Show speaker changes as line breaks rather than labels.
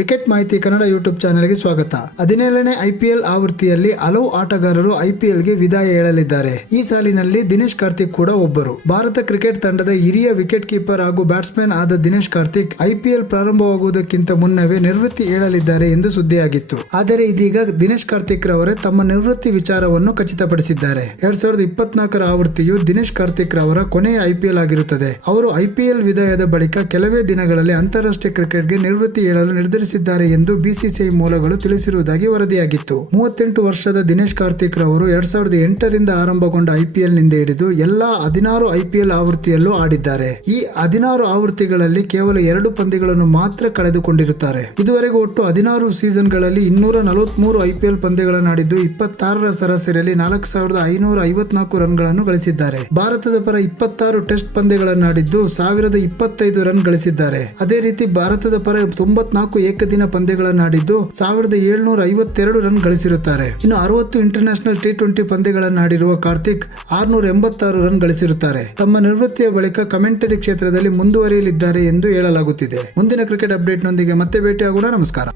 Cricket ಮಾಹಿತಿ Kannada YouTube ಚಾನೆಲ್ಗೆ ಸ್ವಾಗತ. ಹದಿನೇಳನೇ ಐಪಿಎಲ್ ಆವೃತ್ತಿಯಲ್ಲಿ ಹಲವು ಆಟಗಾರರು ಐಪಿಎಲ್ಗೆ ವಿದಾಯ ಹೇಳಲಿದ್ದಾರೆ. ಈ ಸಾಲಿನಲ್ಲಿ ದಿನೇಶ್ ಕಾರ್ತಿಕ್ ಕೂಡ ಒಬ್ಬರು. ಭಾರತ ಕ್ರಿಕೆಟ್ ತಂಡದ ಹಿರಿಯ ವಿಕೆಟ್ ಕೀಪರ್ ಹಾಗೂ ಬ್ಯಾಟ್ಸ್ಮನ್ ಆದ ದಿನೇಶ್ ಕಾರ್ತಿಕ್ ಐಪಿಎಲ್ ಪ್ರಾರಂಭವಾಗುವುದಕ್ಕಿಂತ ಮುನ್ನವೇ ನಿವೃತ್ತಿ ಹೇಳಲಿದ್ದಾರೆ ಎಂದು ಸುದ್ದಿಯಾಗಿತ್ತು. ಆದರೆ ಇದೀಗ ದಿನೇಶ್ ಕಾರ್ತಿಕ್ ರವರೇ ತಮ್ಮ ನಿವೃತ್ತಿ ವಿಚಾರವನ್ನು ಖಚಿತಪಡಿಸಿದ್ದಾರೆ. ಎರಡ್ ಸಾವಿರದ ಇಪ್ಪತ್ನಾಲ್ಕರ ಆವೃತ್ತಿಯು ದಿನೇಶ್ ಕಾರ್ತಿಕ್ ರವರ ಕೊನೆಯ ಐಪಿಎಲ್ ಆಗಿರುತ್ತದೆ. ಅವರು ಐಪಿಎಲ್ ವಿದಾಯದ ಬಳಿಕ ಕೆಲವೇ ದಿನಗಳಲ್ಲಿ ಅಂತಾರಾಷ್ಟ್ರೀಯ ಕ್ರಿಕೆಟ್ಗೆ ನಿವೃತ್ತಿ ಹೇಳಲು ನಿರ್ಧರಿಸಿದ್ದಾರೆ ಎಂದು ಬಿಸಿಸಿಐ ಮೂಲಗಳು ತಿಳಿಸಿರುವುದಾಗಿ ವರದಿಯಾಗಿತ್ತು. ಮೂವತ್ತೆಂಟು ವರ್ಷದ ದಿನೇಶ್ ಕಾರ್ತಿಕ್ ರವರು ಎರಡ್ ಸಾವಿರದ ಎಂಟರಿಂದ ಆರಂಭಗೊಂಡ ಐಪಿಎಲ್ನಿಂದ ಹಿಡಿದು ಎಲ್ಲಾ ಹದಿನಾರು ಐಪಿಎಲ್ ಆವೃತ್ತಿಯಲ್ಲೂ ಆಡಿದ್ದಾರೆ. ಈ ಹದಿನಾರು ಆವೃತ್ತಿಗಳಲ್ಲಿ ಕೇವಲ ಎರಡು ಪಂದ್ಯಗಳನ್ನು ಮಾತ್ರ ಕಳೆದುಕೊಂಡಿರುತ್ತಾರೆ. ಇದುವರೆಗೂ ಒಟ್ಟು ಹದಿನಾರು ಸೀಸನ್ಗಳಲ್ಲಿ ಇನ್ನೂರ ನಲವತ್ಮೂರು ಐಪಿಎಲ್ ಪಂದ್ಯಗಳನ್ನು ಆಡಿದ್ದು ಇಪ್ಪತ್ತಾರರ ಸರಾಸರಿಯಲ್ಲಿ ನಾಲ್ಕು ಸಾವಿರದ ಐನೂರ ಐವತ್ನಾಲ್ಕು ರನ್ಗಳನ್ನು ಗಳಿಸಿದ್ದಾರೆ. ಭಾರತದ ಪರ ಇಪ್ಪತ್ತಾರು ಟೆಸ್ಟ್ ಪಂದ್ಯಗಳನ್ನು ಆಡಿದ್ದು ಸಾವಿರದ ಇಪ್ಪತ್ತೈದು ರನ್ ಗಳಿಸಿದ್ದಾರೆ. ಅದೇ ರೀತಿ ಭಾರತದ ಪರ ತೊಂಬತ್ನಾಲ್ಕು ಏಕದಿನ ಪಂದ್ಯಗಳನ್ನಾಡಿದ್ದು ಸಾವಿರದ ಏಳ್ನೂರ ಐವತ್ತೆರಡು ರನ್ ಗಳಿಸಿರುತ್ತಾರೆ. ಇನ್ನು ಅರವತ್ತು ಇಂಟರ್ನ್ಯಾಷನಲ್ ಟಿ ಟ್ವೆಂಟಿ ಪಂದ್ಯಗಳನ್ನಾಡಿರುವ ಕಾರ್ತಿಕ್ ಆರ್ನೂರ ಎಂಬತ್ತಾರು ರನ್ ಗಳಿಸಿರುತ್ತಾರೆ. ತಮ್ಮ ನಿವೃತ್ತಿಯ ಬಳಿಕ ಕಮೆಂಟರಿ ಕ್ಷೇತ್ರದಲ್ಲಿ ಮುಂದುವರಿಯಲಿದ್ದಾರೆ ಎಂದು ಹೇಳಲಾಗುತ್ತಿದೆ. ಮುಂದಿನ ಕ್ರಿಕೆಟ್ ಅಪ್ಡೇಟ್ನೊಂದಿಗೆ ಮತ್ತೆ ಭೇಟಿಯಾಗೋಣ. ನಮಸ್ಕಾರ.